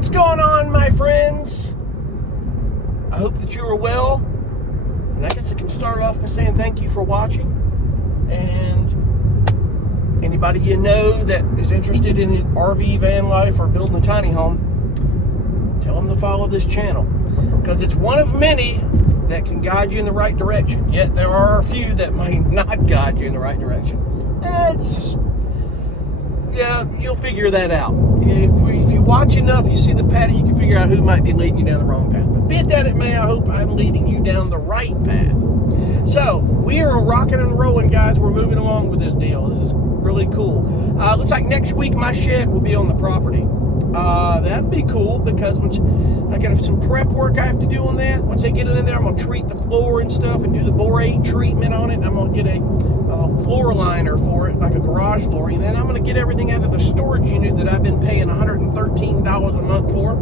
What's going on, my friends? I hope that you are well. And I guess I can start off by saying thank you for watching. And anybody you know that is interested in RV, van life, or building a tiny home, tell them to follow this channel. Because it's one of many that can guide you in the right direction. Yet there are a few that might not guide you in the right direction. Yeah, you'll figure that out. If you watch enough, you see the pattern, you can figure out who might be leading you down the wrong path. But be it that it may, I hope I'm leading you down the right path. So, we are rocking and rolling, guys. We're moving along with this deal. This is really cool. Looks like next week my shed will be on the property. That'd be cool because once I got some prep work I have to do on that. Once I get it in there, I'm going to treat the floor and stuff and do the borate treatment on it. And I'm going to get a floor liner for it, like a garage floor. And then I'm going to get everything out of the storage unit that I've been paying $113 a month for.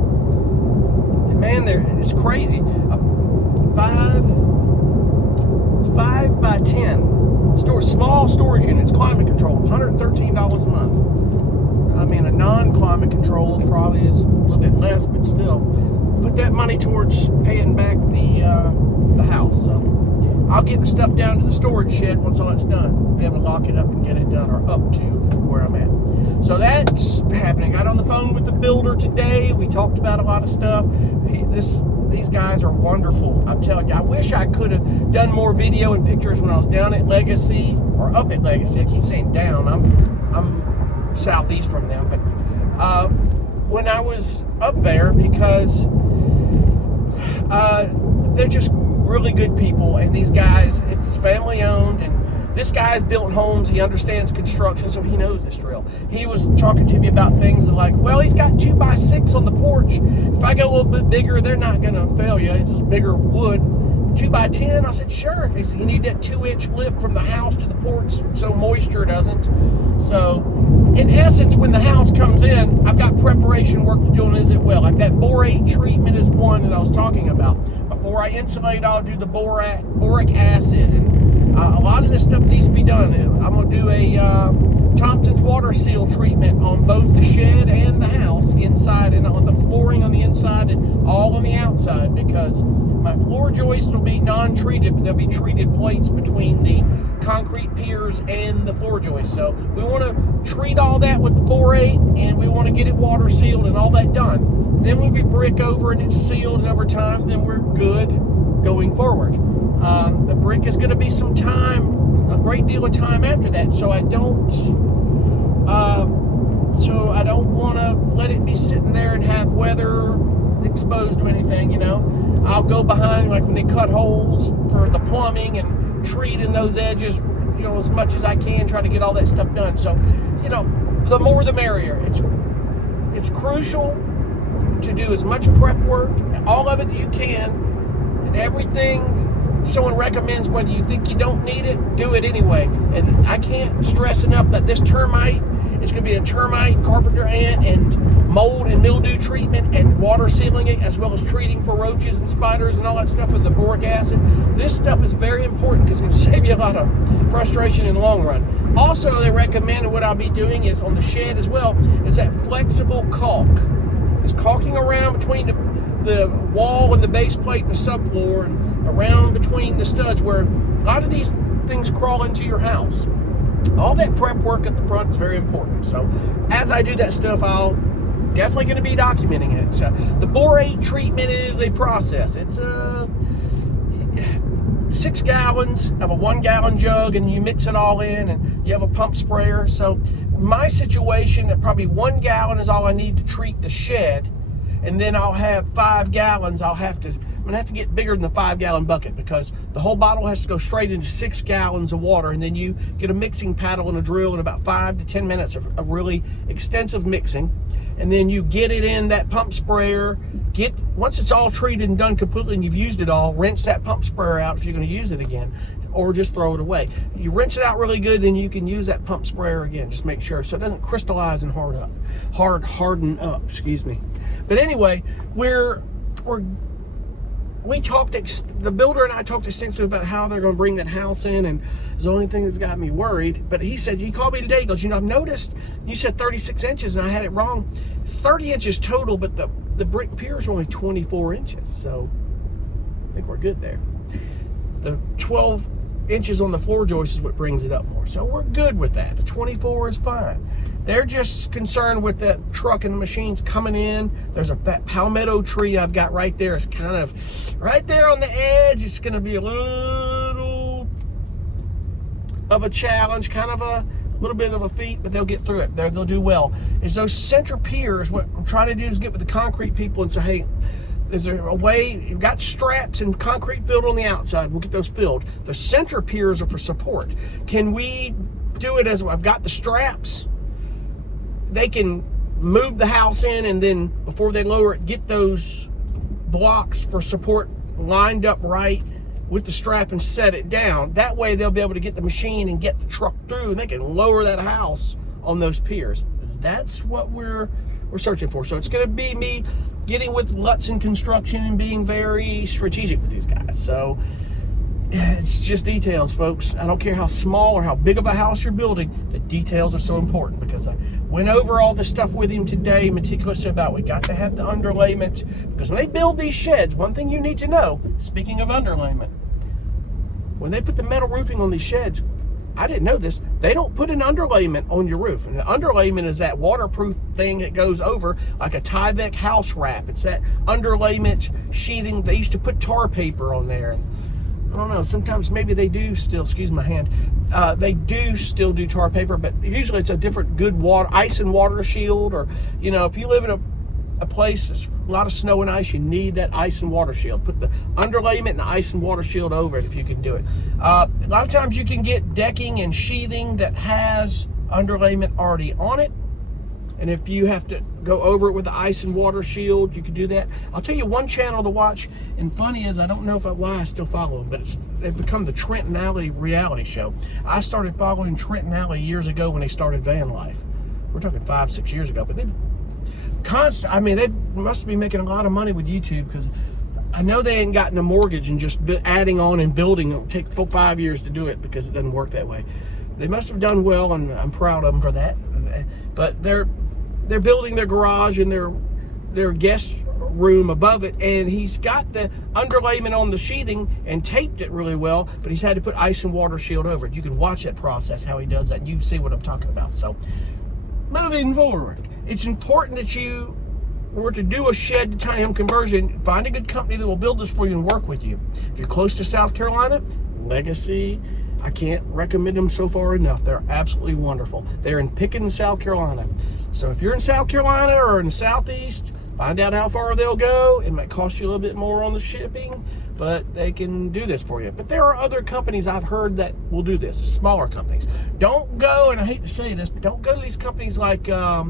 And man, it's crazy. It's 5 by 10. Small storage units, climate controlled, $113 a month. I mean, a non-climate controlled probably is a little bit less, but still, put that money towards paying back the house. So I'll get the stuff down to the storage shed once all that's done. Be able to lock it up and get it done, or up to where I'm at. So that's happening. I got on the phone with the builder today. We talked about a lot of stuff. These guys are wonderful. I'm telling you, I wish I could have done more video and pictures when I was down at Legacy, or up at Legacy. I keep saying down. I'm southeast from them, but when I was up there, because they're just really good people, and these guys, it's family owned, and this guy's built homes, he understands construction, so he knows this drill. He was talking to me about things like, well, he's got 2x6 on the porch. If I go a little bit bigger, they're not gonna fail you. It's just bigger wood. 2x10, I said, sure, because you need that 2-inch lip from the house to the porch so moisture doesn't. So, in essence, when the house comes in, I've got preparation work to do on it as well. Like that borate treatment is one that I was talking about. Before I insulate, I'll do the boric acid. And a lot of this stuff needs to be done. I'm going to do a Thompson's water seal treatment on both the shed and the house, inside, and on the flooring on the inside and all on the outside, because my floor joists will be non-treated, but there'll be treated plates between the concrete piers and the floor joists. So we want to treat all that with borate, and we want to get it water sealed and all that done. Then when we brick over and it's sealed, and over time, then we're good going forward. The brick is going to be some time, a great deal of time after that. So I don't want to let it be sitting there and have weather exposed to anything, you know. I'll go behind, like when they cut holes for the plumbing, and treat in those edges, you know, as much as I can, try to get all that stuff done. So, you know, the more the merrier. It's crucial to do as much prep work, all of it that you can, and everything someone recommends, whether you think you don't need it, do it anyway. And I can't stress enough that this termite, it's going to be a termite, carpenter ant, and mold and mildew treatment, and water sealing it, as well as treating for roaches and spiders and all that stuff with the boric acid. This stuff is very important because it's going to save you a lot of frustration in the long run. Also, they recommend, and what I'll be doing is on the shed as well, is that flexible caulk. It's caulking around between the wall and the base plate and the subfloor, and around between the studs, where a lot of these things crawl into your house. All that prep work at the front is very important. So as I do that stuff, I'll definitely going to be documenting it. So the borate treatment is a process. It's 6 gallons of a 1-gallon jug, and you mix it all in, and you have a pump sprayer. So my situation, probably 1 gallon is all I need to treat the shed, and then I'll have 5 gallons. I'm gonna have to get bigger than the 5-gallon bucket, because the whole bottle has to go straight into 6 gallons of water, and then you get a mixing paddle and a drill in about 5 to 10 minutes of really extensive mixing, and then you get it in that pump sprayer. Once it's all treated and done completely, and you've used it all, rinse that pump sprayer out if you're going to use it again, or just throw it away. You rinse it out really good, then you can use that pump sprayer again. Just make sure so it doesn't crystallize and harden up. Excuse me. But anyway, we're we talked, the builder and I talked extensively about how they're going to bring that house in, and it's the only thing that's got me worried. But he said, he called me today, he goes, I've noticed you said 36 inches and I had it wrong. It's 30 inches total, but the brick piers are only 24 inches. So I think we're good there. The 12 inches on the floor joist is what brings it up more. So we're good with that. The 24 is fine. They're just concerned with that truck and the machines coming in. There's a palmetto tree I've got right there. It's kind of right there on the edge. It's going to be a little of a challenge, kind of a little bit of a feat, but they'll get through it. They'll do well. Is those center piers, what I'm trying to do is get with the concrete people and say, hey, is there a way, you've got straps and concrete filled on the outside, we'll get those filled. The center piers are for support. Can we do it as I've got the straps? They can move the house in, and then before they lower it, get those blocks for support lined up right with the strap and set it down. That way they'll be able to get the machine and get the truck through, and they can lower that house on those piers. That's what we're searching for. So it's going to be me getting with Lutzen Construction and being very strategic with these guys. So it's just details, folks. I don't care how small or how big of a house you're building, the details are so important, because I went over all this stuff with him today, meticulously about we got to have the underlayment, because when they build these sheds, one thing you need to know, speaking of underlayment, when they put the metal roofing on these sheds, I didn't know this, they don't put an underlayment on your roof. And the underlayment is that waterproof thing that goes over like a Tyvek house wrap. It's that underlayment sheathing. They used to put tar paper on there. And I don't know, sometimes maybe they do still, excuse my hand, they do still do tar paper, but usually it's a different good water, ice and water shield, or, you know, if you live in a place that's a lot of snow and ice, you need that ice and water shield. Put the underlayment and the ice and water shield over it if you can do it. A lot of times you can get decking and sheathing that has underlayment already on it. And if you have to go over it with the ice and water shield, you can do that. I'll tell you one channel to watch, and funny is, I don't know why I still follow them, but they've become the Trenton Alley reality show. I started following Trenton Alley years ago when they started van life. We're talking 5-6 years ago, but they must be making a lot of money with YouTube, because I know they ain't gotten a mortgage and just adding on and building. It'll take 5 years to do it, because it doesn't work that way. They must have done well, and I'm proud of them for that. But they're building their garage and their guest room above it, and he's got the underlayment on the sheathing and taped it really well, but he's had to put ice and water shield over it. You can watch that process, how he does that, and you see what I'm talking about. So moving forward, it's important that you were to do a shed to tiny home conversion, find a good company that will build this for you and work with you. If you're close to South Carolina, Legacy, I can't recommend them so far enough. They're absolutely wonderful. They're in Pickens, South Carolina. So if you're in South Carolina or in the Southeast, find out how far they'll go. It might cost you a little bit more on the shipping, but they can do this for you. But there are other companies I've heard that will do this, smaller companies. Don't go, and I hate to say this, but don't go to these companies like I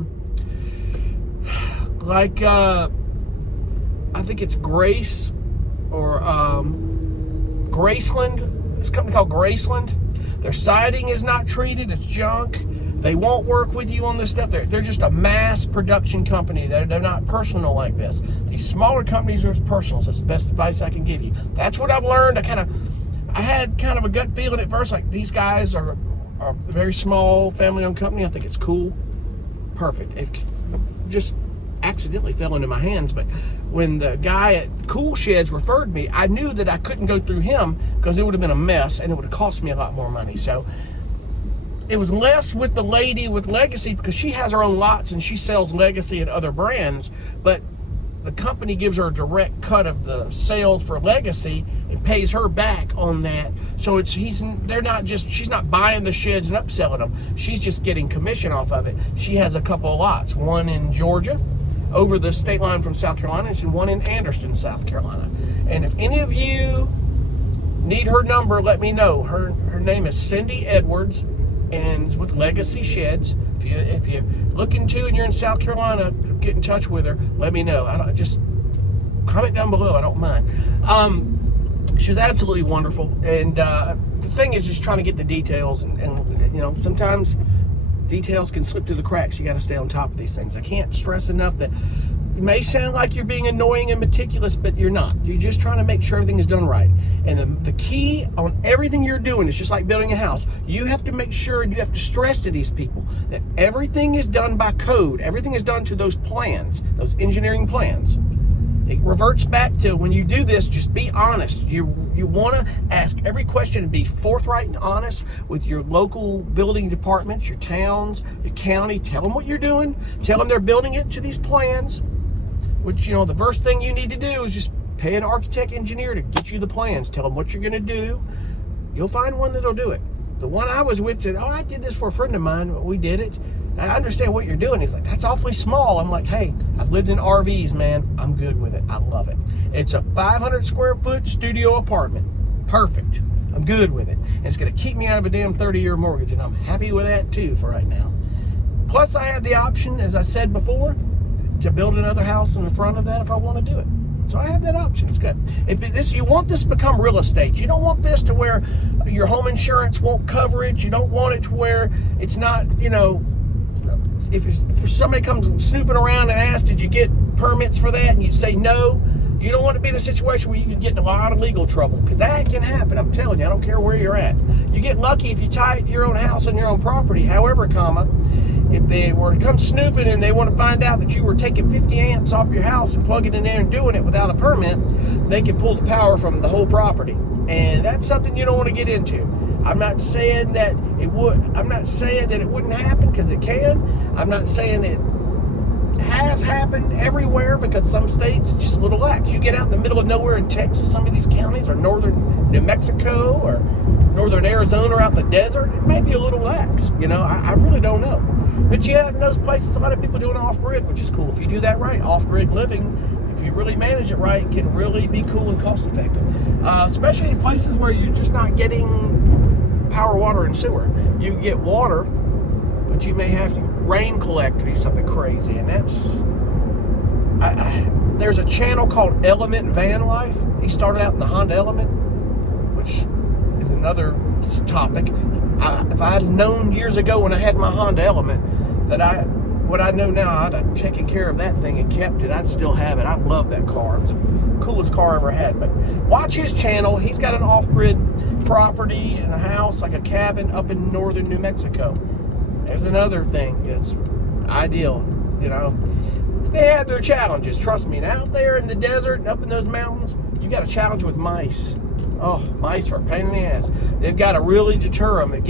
think it's Grace or Graceland. This company called Graceland. Their siding is not treated, it's junk. They won't work with you on this stuff. They're just a mass production company. They're not personal like this. These smaller companies are personal, so it's the best advice I can give you. That's what I've learned. I had kind of a gut feeling at first, like these guys are a very small family-owned company. I think it's cool. Perfect. It just accidentally fell into my hands, but when the guy at Cool Sheds referred me, I knew that I couldn't go through him because it would have been a mess and it would have cost me a lot more money. So it was less with the lady with Legacy, because she has her own lots and she sells Legacy and other brands, but the company gives her a direct cut of the sales for Legacy and pays her back on that. So she's not buying the sheds and upselling them. She's just getting commission off of it. She has a couple of lots, one in Georgia over the state line from South Carolina, and one in Anderson, South Carolina. And if any of you need her number, let me know. Her name is Cindy Edwards, and with Legacy Sheds. If you look into and you're in South Carolina, get in touch with her. Let me know. Just comment down below. I don't mind. She was absolutely wonderful, and the thing is just trying to get the details, and you know, sometimes details can slip through the cracks. You got to stay on top of these things. I can't stress enough that it may sound like you're being annoying and meticulous, but you're not. You're just trying to make sure everything is done right. And the key on everything you're doing is just like building a house. You have to make sure, you have to stress to these people that everything is done by code. Everything is done to those plans, those engineering plans. It reverts back to, when you do this, just be honest. You want to ask every question and be forthright and honest with your local building departments, your towns, your county. Tell them what you're doing. Tell them they're building it to these plans, which, the first thing you need to do is just pay an architect engineer to get you the plans. Tell them what you're going to do. You'll find one that'll do it. The one I was with said, I did this for a friend of mine. We did it. I understand what you're doing. He's like, that's awfully small. I'm like, hey, I've lived in RVs, man. I'm good with it. I love it. It's a 500 square foot studio apartment. Perfect. I'm good with it. And it's going to keep me out of a damn 30-year mortgage, and I'm happy with that too for right now. Plus, I have the option, as I said before, to build another house in the front of that if I want to do it. So I have that option. It's good. You want this to become real estate. You don't want this to where your home insurance won't cover it. You don't want it to where it's not, if somebody comes snooping around and asks, did you get permits for that? And you say no, you don't want to be in a situation where you can get in a lot of legal trouble, because that can happen. I'm telling you, I don't care where you're at. You get lucky if you tie it to your own house and your own property. However, if they were to come snooping and they want to find out that you were taking 50 amps off your house and plugging it in there and doing it without a permit, they can pull the power from the whole property. And that's something you don't want to get into. I'm not saying that it would. I'm not saying that it wouldn't happen, because it can. I'm not saying it has happened everywhere, because some states it's just a little lax. You get out in the middle of nowhere in Texas, some of these counties, or northern New Mexico, or northern Arizona, or out in the desert, it may be a little lax. I really don't know. But you have in those places a lot of people doing off-grid, which is cool. If you do that right, off-grid living, if you really manage it right, can really be cool and cost-effective. Especially in places where you're just not getting power, water, and sewer. You get water, but you may have to rain collect to do something crazy. And that's... there's a channel called Element Van Life. He started out in the Honda Element, which is another topic. If I had known years ago when I had my Honda Element what I know now, I'd have taken care of that thing and kept it. I'd still have it. I love that car. It was the coolest car I ever had. But watch his channel. He's got an off-grid property and a house, like a cabin up in northern New Mexico. There's another thing that's ideal. They had their challenges. Trust me. And out there in the desert, up in those mountains, you got a challenge with mice. Oh, mice are a pain in the ass. They've got to really deter them at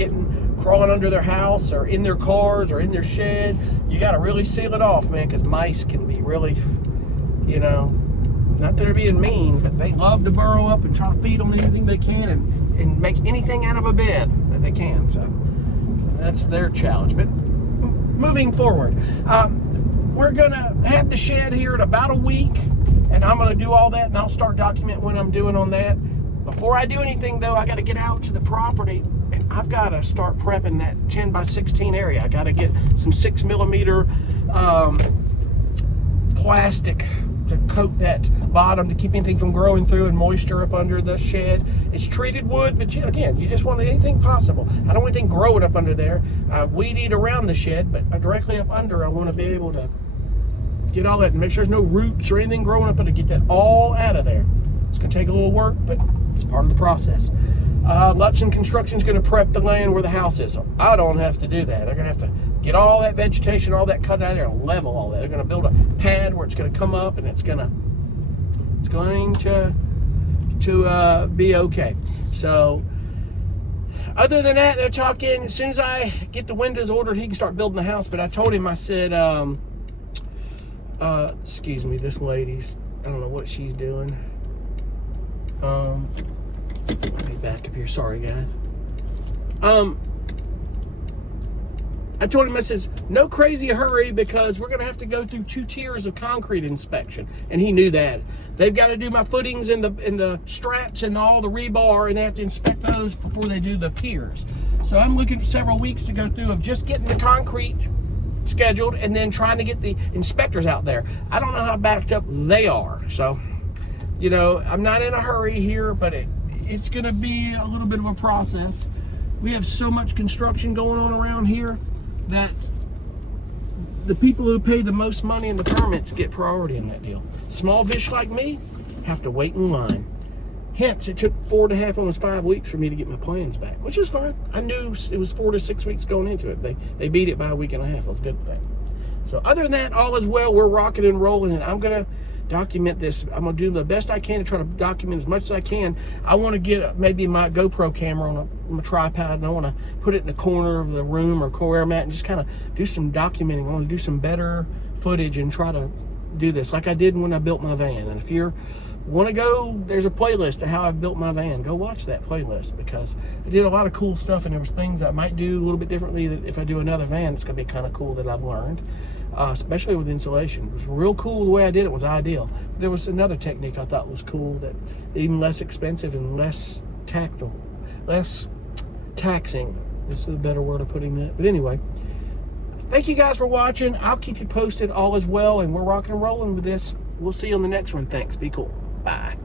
crawling under their house or in their cars or in their shed. You got to really seal it off, man, because mice can be really, not that they're being mean, but they love to burrow up and try to feed on anything they can and make anything out of a bed that they can. So that's their challenge. But moving forward, we're going to have the shed here in about a week, and I'm going to do all that, and I'll start documenting what I'm doing on that. Before I do anything, though, I got to get out to the property, and I've got to start prepping that 10 by 16 area. I got to get some 6mm plastic to coat that bottom to keep anything from growing through and moisture up under the shed. It's treated wood, but you just want anything possible. I don't want anything growing up under there. Weed eat around the shed, but directly up under, I want to be able to get all that and make sure there's no roots or anything growing up under, get that all out of there. It's going to take a little work, but it's part of the process. Lupson Construction is going to prep the land where the house is, so I don't have to do that. They're going to have to get all that vegetation, all that cut out of there, and level all that. They're going to build a pad where it's going to come up, and it's going to be okay. So, other than that, they're talking. As soon as I get the windows ordered, he can start building the house. But I told him, I said, excuse me, this lady's, I don't know what she's doing. Let me back up here. Sorry, guys. I told him, I says, no crazy hurry, because we're going to have to go through 2 tiers of concrete inspection. And he knew that. They've got to do my footings and the straps and all the rebar, and they have to inspect those before they do the piers. So I'm looking for several weeks to go through of just getting the concrete scheduled and then trying to get the inspectors out there. I don't know how backed up they are. So, I'm not in a hurry here, but it's going to be a little bit of a process. We have so much construction going on around here that the people who pay the most money in the permits get priority in that deal. Small fish like me have to wait in line. Hence, it took 4.5, almost 5 weeks for me to get my plans back, which is fine. I knew it was 4 to 6 weeks going into it. They beat it by a week and a half. I was good with that. So other than that, all is well. We're rocking and rolling, and I'm going to document this. I'm going to do the best I can to try to document as much as I can. I want to get maybe my GoPro camera on a tripod, and I want to put it in the corner of the room or where I'm at and just kind of do some documenting. I want to do some better footage and try to do this like I did when I built my van. And if you want to go, there's a playlist of how I built my van. Go watch that playlist, because I did a lot of cool stuff, and there was things I might do a little bit differently that if I do another van, it's going to be kind of cool that I've learned, especially with insulation. It was real cool. The way I did it was ideal. There was another technique I thought was cool, that even less expensive and less taxing. This is a better word of putting that. But anyway, thank you guys for watching. I'll keep you posted. All is well, and we're rocking and rolling with this. We'll see you on the next one. Thanks. Be cool. Bye.